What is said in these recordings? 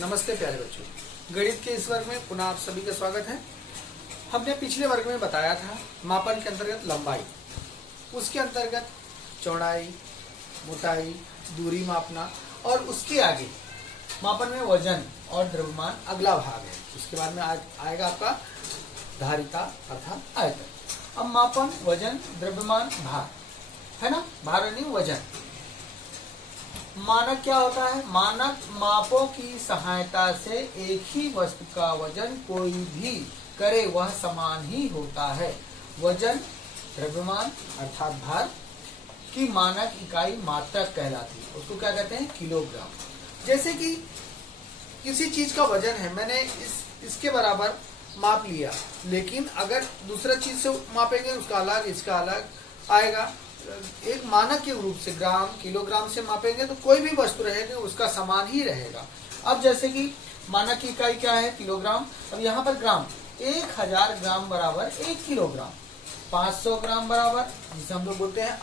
नमस्ते प्यारे बच्चों, गणित के इस वर्ग में पुनः आप सभी का स्वागत है। हमने पिछले वर्ग में बताया था मापन के अंतर्गत लंबाई, उसके अंतर्गत चौड़ाई, मोटाई, दूरी मापना और उसके आगे मापन में वजन और द्रव्यमान अगला भाग है। उसके बाद में आएगा आपका धारिता अर्थात आयतन। अब मापन, वजन, द्रव्यमान, भार है ना, भार यानी वजन। मानक क्या होता है? मानक मापों की सहायता से एक ही वस्तु का वजन कोई भी करे वह समान ही होता है। वजन, द्रव्यमान अर्थात भार की मानक इकाई मात्रक कहलाती है। उसको क्या कहते हैं? किलोग्राम। जैसे कि किसी चीज का वजन है, मैंने इसके बराबर माप लिया, लेकिन अगर दूसरा चीज से मापेंगे उसका अलग, इसका अलग आएगा। एक मानक के रूप से ग्राम, किलोग्राम से मापेंगे तो कोई भी वस्तु रहेगी उसका समान ही रहेगा। अब जैसे कि मानक की इकाई क्या है? किलोग्राम। अब यहाँ पर ग्राम, 1000 ग्राम बराबर 1 किलोग्राम। 500 ग्राम बराबर जिसे हम लोग बोलते हैं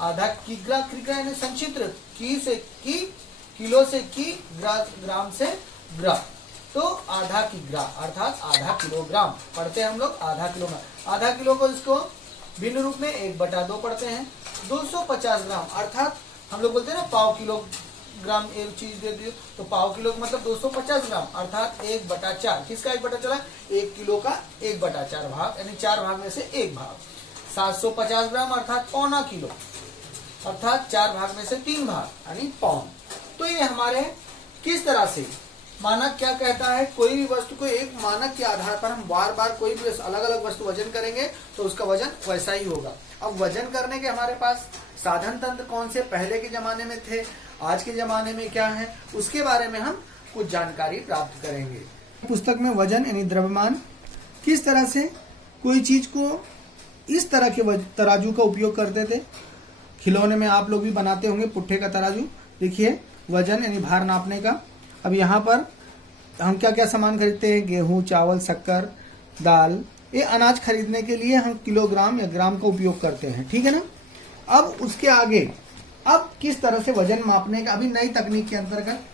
आधा किग्रा, यानी संक्षिप्त की से की, किलो से की, ग्राम से ग्रा, तो आधा किग्रा अर्थात आधा किलोग्राम पढ़ते हैं हम लोग। आधा किलोग्राम, आधा किलो को इसको भिन्न रूप में 1/2 पढ़ते हैं। 250 ग्राम अर्थात हम लोग बोलते हैं ना पाव किलोग्राम एक चीज दे दियो, तो पाव किलो का मतलब 250 ग्राम अर्थात 1/4। किसका 1/4? 1 किलो का 1/4 भाग, यानी 4 भाग में से 1 भाग। 750 ग्राम अर्थात पौना किलो अर्थात 4 भाग में से 3 भाग, यानी पौन। तो ये हमारे किस तरह से मानक क्या कहता है? कोई भी वस्तु को एक मानक के आधार पर हम बार बार कोई भी अलग अलग वस्तु वजन करेंगे तो उसका वजन वैसा ही होगा। अब वजन करने के हमारे पास साधन तंत्र कौन से पहले के जमाने में थे, आज के जमाने में क्या है, उसके बारे में हम कुछ जानकारी प्राप्त करेंगे। पुस्तक में वजन यानी द्रव्यमान किस तरह से कोई चीज को इस तरह के तराजू का उपयोग करते थे। खिलौने में आप लोग भी बनाते होंगे पुट्ठे का तराजू। देखिए, वजन यानी भार नापने का। अब यहाँ पर हम क्या क्या सामान खरीदते हैं? गेहूं, चावल, शक्कर, दाल, ये अनाज खरीदने के लिए हम किलोग्राम या ग्राम का उपयोग करते हैं, ठीक है ना। अब उसके आगे अब किस तरह से वजन मापने का, अभी नई तकनीक के अंतर्गत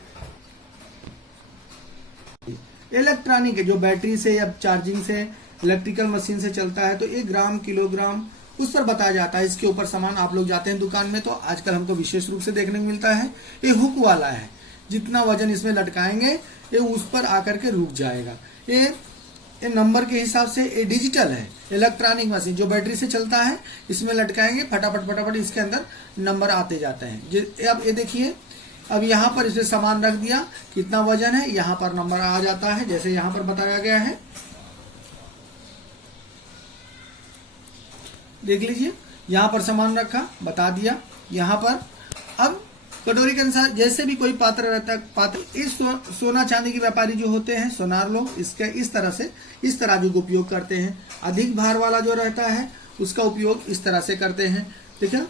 इलेक्ट्रॉनिक है, जो बैटरी से या चार्जिंग से, इलेक्ट्रिकल मशीन से चलता है, तो 1 ग्राम, किलोग्राम उस पर बताया जाता है। इसके ऊपर सामान आप लोग जाते हैं दुकान में तो आजकल हमको विशेष रूप से देखने को मिलता है, ये हुक वाला है। जितना वजन इसमें लटकाएंगे ये उस पर आकर के रुक जाएगा। ये नंबर के हिसाब से ये डिजिटल है, इलेक्ट्रॉनिक मशीन जो बैटरी से चलता है। इसमें लटकाएंगे, फटाफट इसके अंदर नंबर आते जाते हैं। अब ये देखिए, अब यहाँ पर इसमें सामान रख दिया, कितना वजन है, यहाँ पर नंबर आ जाता है जैसे यहाँ पर बताया गया है। देख लीजिए, यहाँ पर सामान रखा, बता दिया यहाँ पर। अब कटोरी के अनुसार जैसे भी कोई पात्र रहता है, पात्र इस सोना चांदी के व्यापारी जो होते हैं, सोनार लोग, इसके इस तरह से इस तराजू का उपयोग करते हैं। अधिक भार वाला जो रहता है उसका उपयोग इस तरह से करते हैं। ठीक है,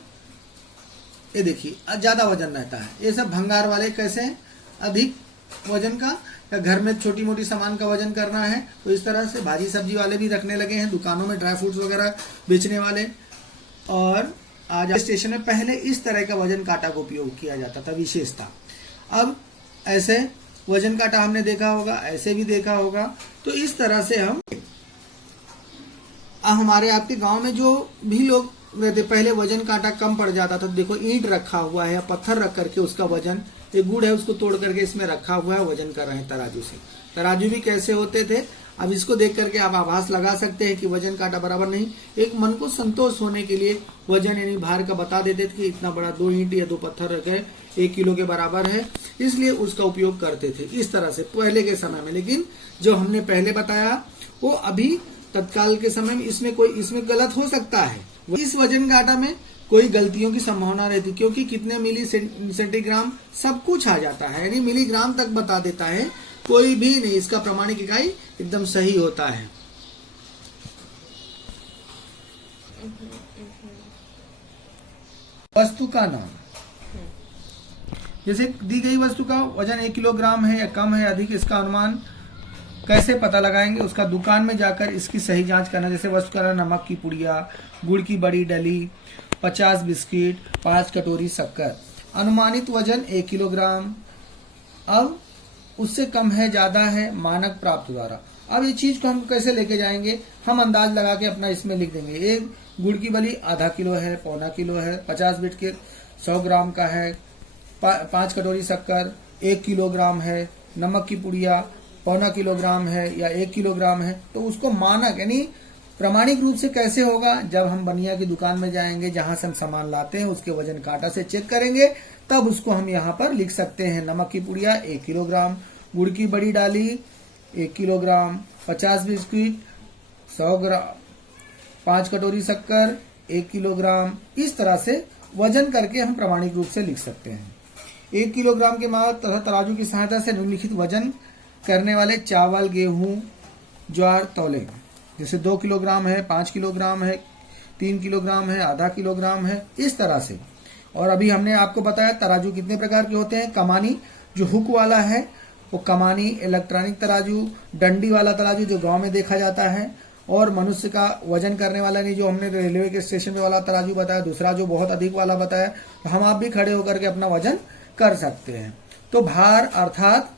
ये देखिए ज्यादा वजन रहता है। ये सब भंगार वाले कैसे अधिक वजन का, या घर में छोटी मोटी सामान का वजन करना है तो इस तरह से। भाजी सब्जी वाले भी रखने लगे हैं दुकानों में, ड्राई फ्रूट्स वगैरह बेचने वाले। और आज स्टेशन में पहले इस तरह का वजन काटा का उपयोग किया जाता था, विशेषता। अब ऐसे वजन काटा हमने देखा होगा, ऐसे भी देखा होगा। तो इस तरह से हम हमारे आपके गांव में जो भी लोग रहते, पहले वजन काटा कम पड़ जाता था। देखो, ईंट रखा हुआ है या पत्थर रख करके उसका वजन, एक गुड़ है उसको तोड़ करके इसमें रखा हुआ है, वजन कर रहे हैं तराजू से। तराजू भी कैसे होते थे, अब इसको देख करके आप आभास लगा सकते हैं कि वजन काटा बराबर नहीं। एक मन को संतोष होने के लिए वजन यानी भार का बता देते थे कि इतना बड़ा 2 ईंट या 2 पत्थर रखे 1 किलो के बराबर है, इसलिए उसका उपयोग करते थे इस तरह से पहले के समय में। लेकिन जो हमने पहले बताया वो अभी तत्काल के समय में इसमें गलत हो सकता है। इस वजन काटा में कोई गलतियों की संभावना रहती, क्योंकि कितने मिली सेंटीग्राम सब कुछ आ जाता है, यानी मिलीग्राम तक बता देता है, कोई भी नहीं। इसका प्रमाणिक इकाई एकदम सही होता है। वस्तु का नाम, जैसे दी गई वस्तु का वजन 1 किलोग्राम है या कम है, अधिक, इसका अनुमान कैसे पता लगाएंगे? उसका दुकान में जाकर इसकी सही जांच करना। जैसे वस्तु का नमक की पुड़िया, गुड़ की बड़ी डली, 50 बिस्किट, 5 कटोरी शक्कर। अनुमानित वजन 1 किलोग्राम। अब उससे कम है, ज्यादा है, मानक प्राप्त द्वारा। अब ये चीज को हम कैसे लेके जाएंगे, हम अंदाज लगा के अपना इसमें लिख देंगे। एक गुड़ की बली आधा किलो है, पौना किलो है, 50 बिस्किट 100 ग्राम का है, 5 कटोरी शक्कर 1 किलोग्राम है, नमक की पुड़िया पौना किलोग्राम है या 1 किलोग्राम है। तो उसको मानक यानी प्रामाणिक रूप से कैसे होगा, जब हम बनिया की दुकान में जाएंगे, जहां से हम सामान लाते हैं, उसके वजन कांटा से चेक करेंगे, तब उसको हम यहाँ पर लिख सकते हैं। नमक की पुड़िया 1 किलोग्राम, गुड़ की बड़ी डाली 1 किलोग्राम, 50 बिस्किट 100 ग्राम, 5 कटोरी शक्कर 1 किलोग्राम। इस तरह से वजन करके हम प्रामाणिक रूप से लिख सकते हैं। 1 किलोग्राम के माप तथा तराजू की सहायता से निम्नलिखित वजन करने वाले चावल, गेहूं, ज्वार तौले। जैसे 2 किलोग्राम है, 5 किलोग्राम है, 3 किलोग्राम है, आधा किलोग्राम है, इस तरह से। और अभी हमने आपको बताया तराजू कितने प्रकार के होते हैं। कमानी जो हुक वाला है वो कमानी, इलेक्ट्रॉनिक तराजू, डंडी वाला तराजू जो गांव में देखा जाता है, और मनुष्य का वजन करने वाला नहीं, जो हमने रेलवे के स्टेशन पे वाला तराजू बताया। दूसरा जो बहुत अधिक वाला बताया, तो हम आप भी खड़े होकर के अपना वजन कर सकते हैं। तो भार अर्थात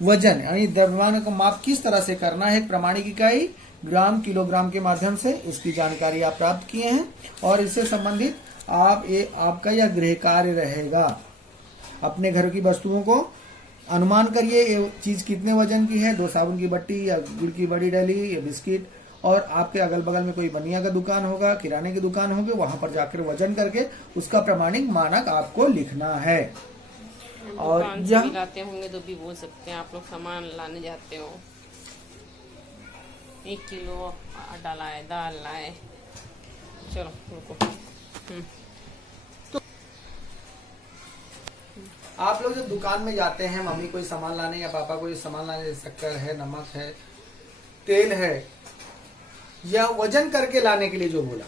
वजन यानी द्रव्यमान का माप किस तरह से करना है, एक प्रामाणिक इकाई ग्राम किलोग्राम के माध्यम से इसकी जानकारी आप प्राप्त किए हैं। और इससे संबंधित आपका यह गृह कार्य रहेगा। अपने घर की वस्तुओं को अनुमान करिए, ये चीज कितने वजन की है, 2 साबुन की बट्टी या गुड़ की बड़ी डाली या बिस्किट। और आपके अगल बगल में कोई बनिया का दुकान होगा, किराने की दुकान होगी, वहां पर जाकर वजन करके उसका प्रामाणिक मानक आपको लिखना है। और यह लाते होंगे तो भी बोल सकते हैं, आप लोग सामान लाने जाते हो, 1 किलो आटा लाए, दाल लाए, चलो रुको। तो आप लोग जब दुकान में जाते हैं, मम्मी कोई सामान लाने या पापा कोई सामान लाने, शक्कर है, नमक है, तेल है, या वजन करके लाने के लिए जो बोला,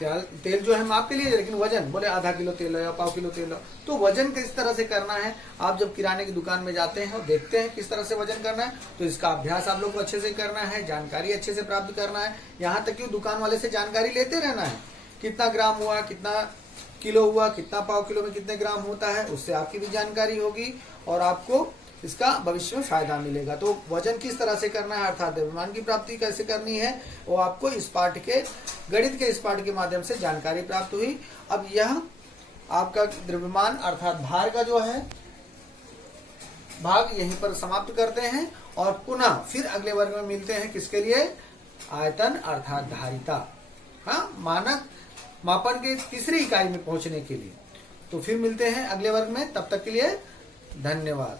तेल जो है माप के लिए, लेकिन वजन बोले आधा किलो तेल हो या पाव किलो तेल हो, तो वजन किस तरह से करना है। आप जब किराने की दुकान में जाते हैं और देखते हैं किस तरह से वजन करना है, तो इसका अभ्यास आप लोग को अच्छे से करना है, जानकारी अच्छे से प्राप्त करना है। यहाँ तक कि दुकान वाले से जानकारी लेते रहना है, कितना ग्राम हुआ, कितना किलो हुआ, कितना पाव किलो में कितने ग्राम होता है, उससे आपकी भी जानकारी होगी और आपको इसका भविष्य में फायदा मिलेगा। तो वजन किस तरह से करना है अर्थात द्रव्यमान की प्राप्ति कैसे करनी है, वो आपको इस पाठ के गणित के इस पाठ के माध्यम से जानकारी प्राप्त हुई। अब यह आपका द्रव्यमान अर्थात भार का जो है भाग यहीं पर समाप्त करते हैं और पुनः फिर अगले वर्ग में मिलते हैं। किसके लिए, आयतन अर्थात धारिता, हाँ, मानक मापन के तीसरी इकाई में पहुंचने के लिए। तो फिर मिलते हैं अगले वर्ग में, तब तक के लिए धन्यवाद।